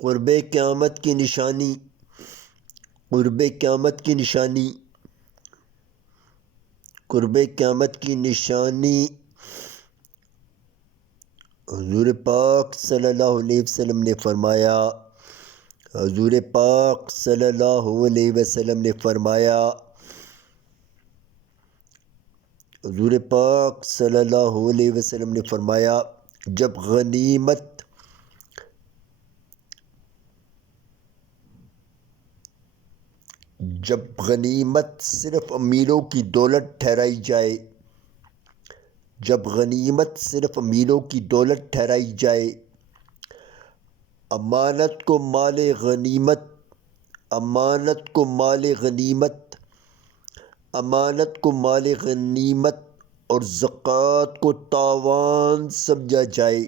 قرب قیامت کی نشانی، قرب قیامت کی نشانی، قرب قیامت کی نشانی حضور پاک صلی اللہ علیہ وسلم نے فرمایا، حضور پاک صلی اللہ علیہ وسلم نے فرمایا، حضور پاک صلی اللہ علیہ وسلم نے فرمایا، جب غنیمت صرف امیروں کی دولت ٹھہرائی جائے، جب غنیمت صرف امیروں کی دولت ٹھہرائی جائے، امانت کو مال غنیمت، امانت کو مال غنیمت، امانت کو مال غنیمت اور زکوٰۃ کو تاوان سمجھا جائے،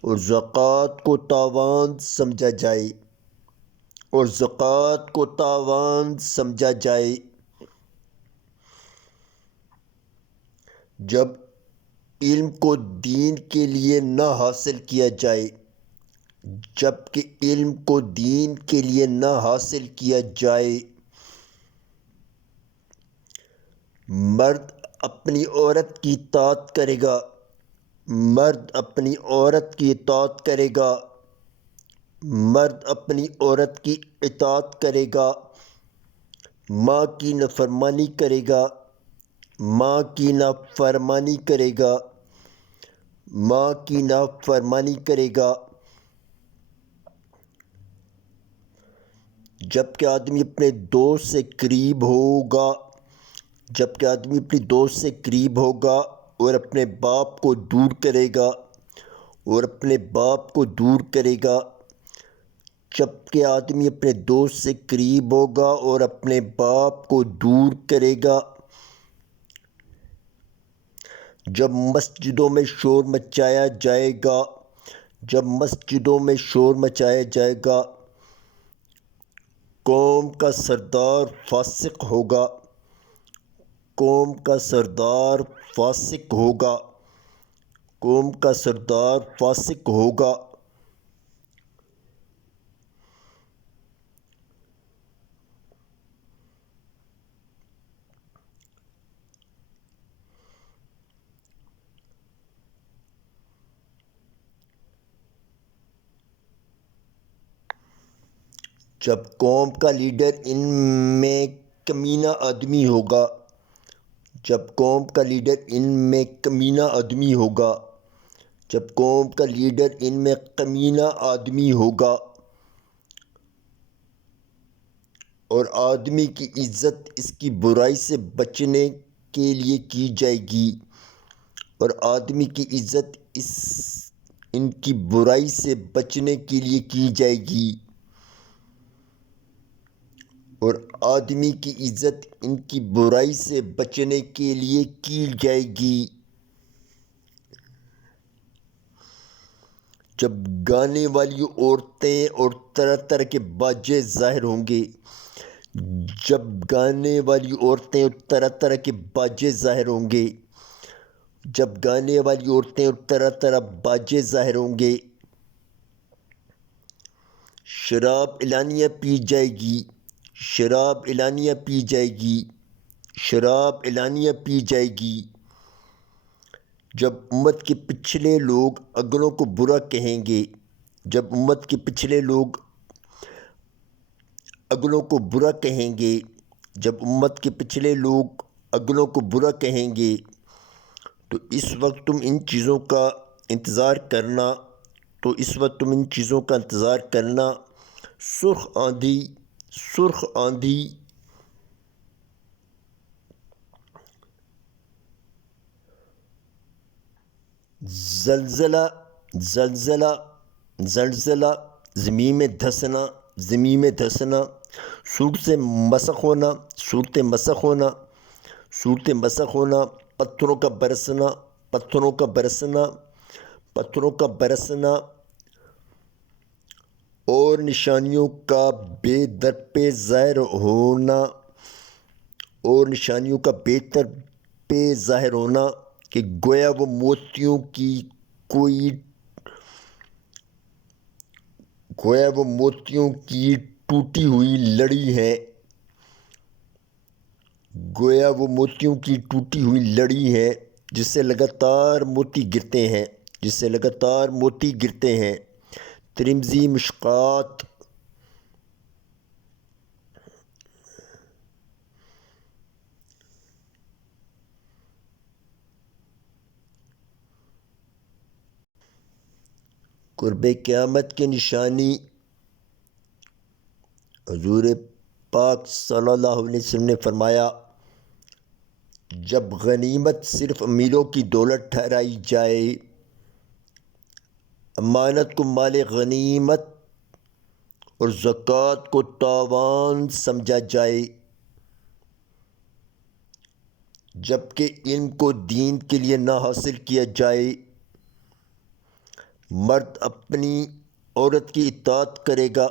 اور زکوٰۃ کو تاوان سمجھا جائے، اور زکوٰۃ کو تاوان سمجھا جائے، جب علم کو دین کے لیے نہ حاصل کیا جائے، جب کہ علم کو دین کے لیے نہ حاصل کیا جائے، مرد اپنی عورت کی اطاعت کرے گا، مرد اپنی عورت کی اطاعت کرے گا، مرد اپنی عورت کی اطاعت کرے گا، ماں کی نافرمانی کرے گا، ماں کی نافرمانی کرے گا، ماں کی نافرمانی کرے گا، جب کہ آدمی اپنے دوست سے قریب ہوگا، جب کہ آدمی اپنی دوست سے قریب ہوگا اور اپنے باپ کو دور کرے گا، اور اپنے باپ کو دور کرے گا، جب کہ آدمی اپنے دوست سے قریب ہوگا اور اپنے باپ کو دور کرے گا، جب مسجدوں میں شور مچایا جائے گا، جب مسجدوں میں شور مچایا جائے گا، قوم کا سردار فاسق ہوگا، قوم کا سردار فاسق ہوگا، قوم کا سردار فاسق ہوگا، جب قوم کا لیڈر ان میں کمینہ آدمی ہوگا، جب قوم کا لیڈر ان میں کمینہ آدمی ہوگا، جب قوم کا لیڈر ان میں کمینہ آدمی ہوگا، اور آدمی کی عزت اس کی برائی سے بچنے کے لیے کی جائے گی، اور آدمی کی عزت ان کی برائی سے بچنے کے لیے کی جائے گی، اور آدمی کی عزت ان کی برائی سے بچنے کے لیے کی جائے گی، جب گانے والی عورتیں اور طرح طرح کے باجے ظاہر ہوں گے، جب گانے والی عورتیں اور طرح طرح کے باجے ظاہر ہوں گے، جب گانے والی عورتیں اور طرح طرح باجے ظاہر ہوں گے، شراب اعلانیہ پی جائے گی، شراب اعلانیہ پی جائے گی، شراب اعلانیہ پی جائے گی، جب امت کے پچھلے لوگ اگلوں کو برا کہیں گے، جب امت کے پچھلے لوگ اگلوں کو برا کہیں گے، جب امت کے پچھلے لوگ اگلوں کو برا کہیں گے، تو اس وقت تم ان چیزوں کا انتظار کرنا، تو اس وقت تم ان چیزوں کا انتظار کرنا، سرخ آندھی، سرخ آندھی، زلزلہ، زلزلہ، زلزلہ، زمین میں دھسنا، زمین میں دھسنا، سوٹ سے مسخ ہونا، صورت مسخ ہونا، صورت مسخ ہونا، پتھروں کا برسنا، پتھروں کا برسنا، پتھروں کا برسنا، اور نشانیوں کا بے در پہ ظاہر ہونا، اور نشانیوں کا بے در پہ ظاہر ہونا، کہ گویا وہ موتیوں کی کوئی گویا وہ موتیوں کی ٹوٹی ہوئی لڑی ہے، گویا وہ موتیوں کی ٹوٹی ہوئی لڑی ہے جس سے لگاتار موتی گرتے ہیں، جس سے لگاتار موتی گرتے ہیں۔ ترمذی مشکات۔ قرب قیامت کی نشانی، حضور پاک صلی اللہ علیہ وسلم نے فرمایا، جب غنیمت صرف امیروں کی دولت ٹھہرائی جائے، امانت کو مال غنیمت اور زکوٰۃ کو تاوان سمجھا جائے، جبکہ علم کو دین کے لیے نہ حاصل کیا جائے، مرد اپنی عورت کی اطاعت کرے گا،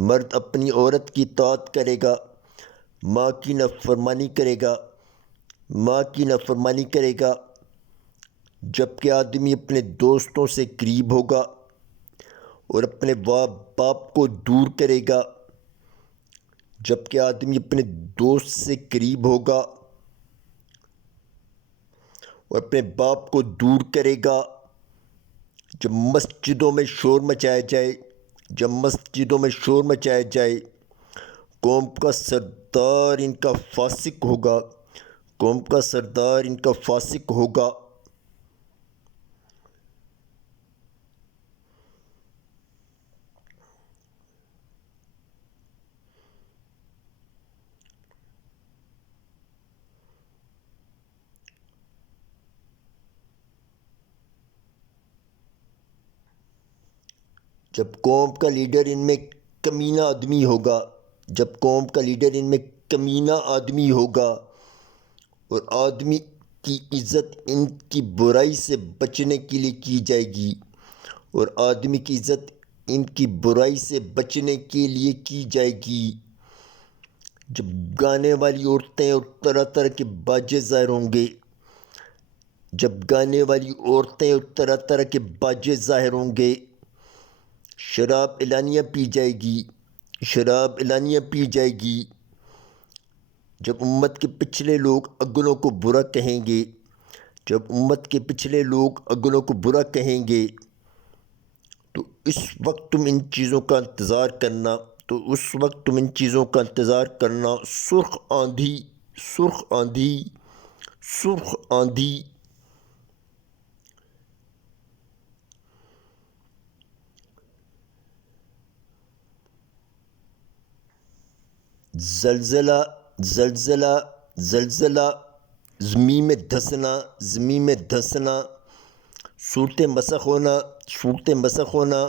مرد اپنی عورت کی اطاعت کرے گا، ماں کی نافرمانی کرے گا، ماں کی نافرمانی کرے گا، جبکہ آدمی اپنے دوستوں سے قریب ہوگا اور اپنے باپ کو دور کرے گا، جبکہ آدمی اپنے دوست سے قریب ہوگا اور اپنے باپ کو دور کرے گا۔ جب مسجدوں میں شور مچایا جائے، جب مسجدوں میں شور مچایا جائے، قوم کا سردار ان کا فاسق ہوگا، قوم کا سردار ان کا فاسق ہوگا۔ جب قوم کا لیڈر ان میں کمینہ آدمی ہوگا، جب قوم کا لیڈر ان میں کمینہ آدمی ہوگا اور آدمی کی عزت ان کی برائی سے بچنے کے لیے کی جائے گی، اور آدمی کی عزت ان کی برائی سے بچنے کے لیے کی جائے گی، جب گانے والی عورتیں اور طرح طرح کے باجے ظاہر ہوں گے، جب گانے والی عورتیں اور طرح طرح کے باجے ظاہر ہوں گے، شراب اعلانیہ پی جائے گی، شراب اعلانیہ پی جائے گی، جب امت کے پچھلے لوگ اگلوں کو برا کہیں گے، جب امت کے پچھلے لوگ اگلوں کو برا کہیں گے، تو اس وقت تم ان چیزوں کا انتظار کرنا، تو اس وقت تم ان چیزوں کا انتظار کرنا، سرخ آندھی، سرخ آندھی، سرخ آندھی، زلزلہ، زلزلہ، زلزلہ، زمین میں دھسنا، زمین میں دھسنا، صورتیں مسخ ہونا، صورتیں مسخ ہونا،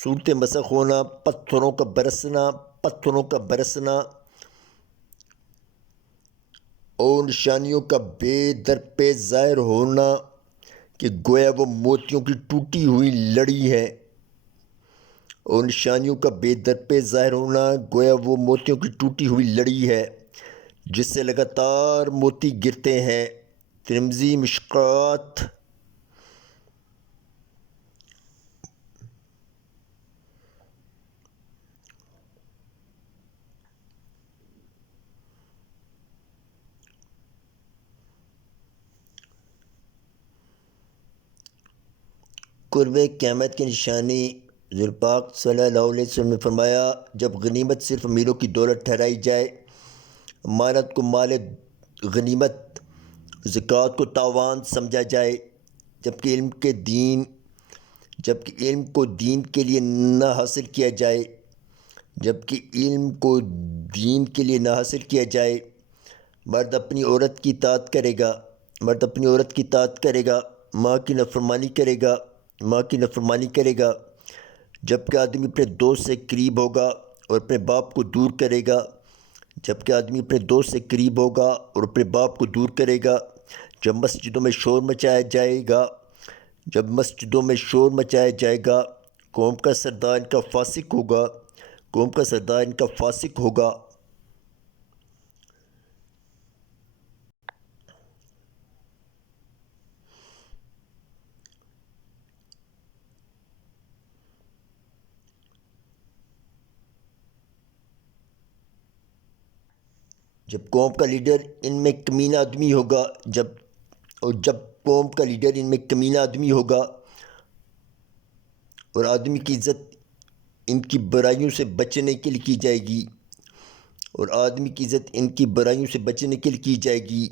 صورتیں مسخ ہونا، پتھروں کا برسنا، پتھروں کا برسنا، اور نشانیوں کا بے درپے ظاہر ہونا کہ گویا وہ موتیوں کی ٹوٹی ہوئی لڑی ہے، اور نشانیوں کا بے درپے ظاہر ہونا گویا وہ موتیوں کی ٹوٹی ہوئی لڑی ہے جس سے لگاتار موتی گرتے ہیں۔ ترمذی مشکات۔ قرب قیامت کی نشانی، حضور پاک صلی اللہ علیہ وسلم نے فرمایا، جب غنیمت صرف امیروں کی دولت ٹھہرائی جائے، امانت کو مال غنیمت، زکوٰۃ کو تاوان سمجھا جائے، جبکہ علم کو دین کے لیے نہ حاصل کیا جائے، جبکہ علم کو دین کے لیے نہ حاصل کیا جائے، مرد اپنی عورت کی اطاعت کرے گا، مرد اپنی عورت کی اطاعت کرے گا، ماں کی نافرمانی کرے گا، ماں کی نافرمانی کرے گا، جبکہ آدمی اپنے دوست سے قریب ہوگا اور اپنے باپ کو دور کرے گا، جبکہ آدمی اپنے دوست سے قریب ہوگا اور اپنے باپ کو دور کرے گا، جب مسجدوں میں شور مچایا جائے گا، جب مسجدوں میں شور مچایا جائے گا، قوم کا سردار ان کا فاسق ہوگا، قوم کا سردار ان کا فاسق ہوگا۔ جب قوم کا لیڈر ان میں کمینہ آدمی ہوگا جب قوم کا لیڈر ان میں کمینہ آدمی ہوگا اور آدمی کی عزت ان کی برائیوں سے بچنے کے لیے کی جائے گی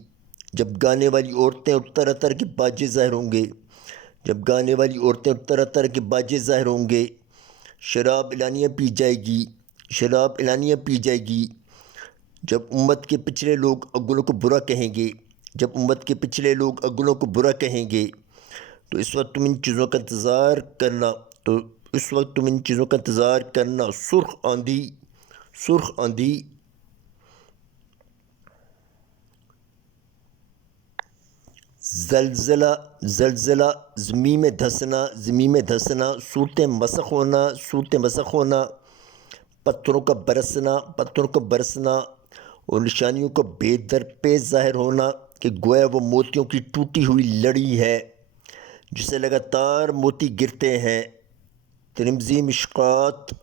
جب گانے والی عورتیں اور طرح طرح کے باجے ظاہر ہوں گے شراب اعلانیہ پی جائے گی جب امت کے پچھلے لوگ اگلوں کو برا کہیں گے تو اس وقت تم ان چیزوں کا انتظار کرنا سرخ آندھی زلزلہ زمین میں دھسنا صورتیں مسخ ہونا پتھروں کا برسنا اور نشانیوں کا بے درپیش ظاہر ہونا کہ گویا وہ موتیوں کی ٹوٹی ہوئی لڑی ہے جسے لگاتار موتی گرتے ہیں۔ ترمذی مشکوٰۃ